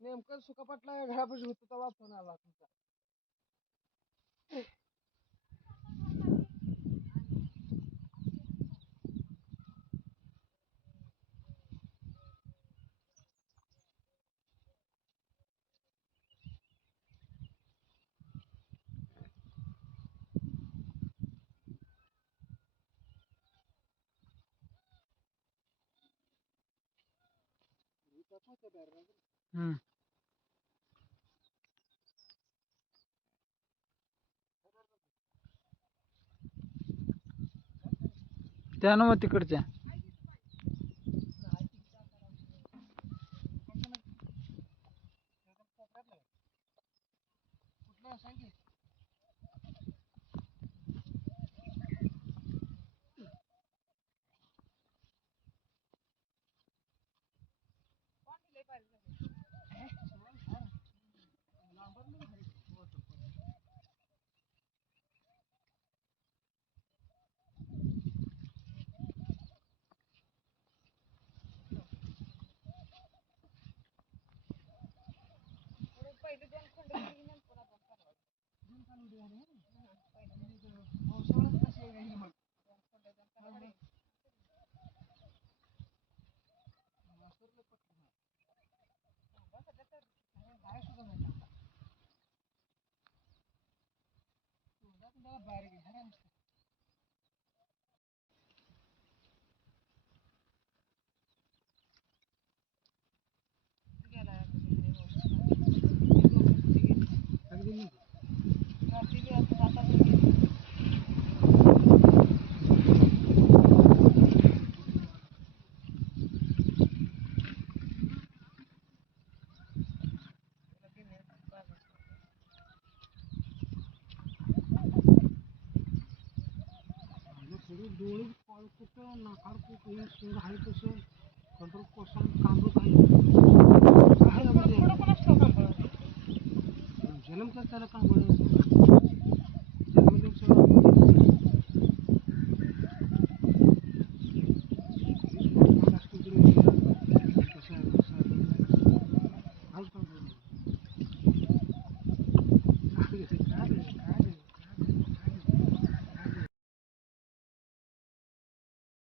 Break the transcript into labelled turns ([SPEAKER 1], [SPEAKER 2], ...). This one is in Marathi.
[SPEAKER 1] नेमकं सुखापाटला घरापाशी होतो तेव्हा फोन आला तुमचा
[SPEAKER 2] हम्म. त्या ना मग तिकडच्या
[SPEAKER 1] পারবে பாருங்க कुठं नाकार कुठं सगळं आहे तसं कंट्रोल कोसान कांबत आहे. जन्मतात त्याला कांबळ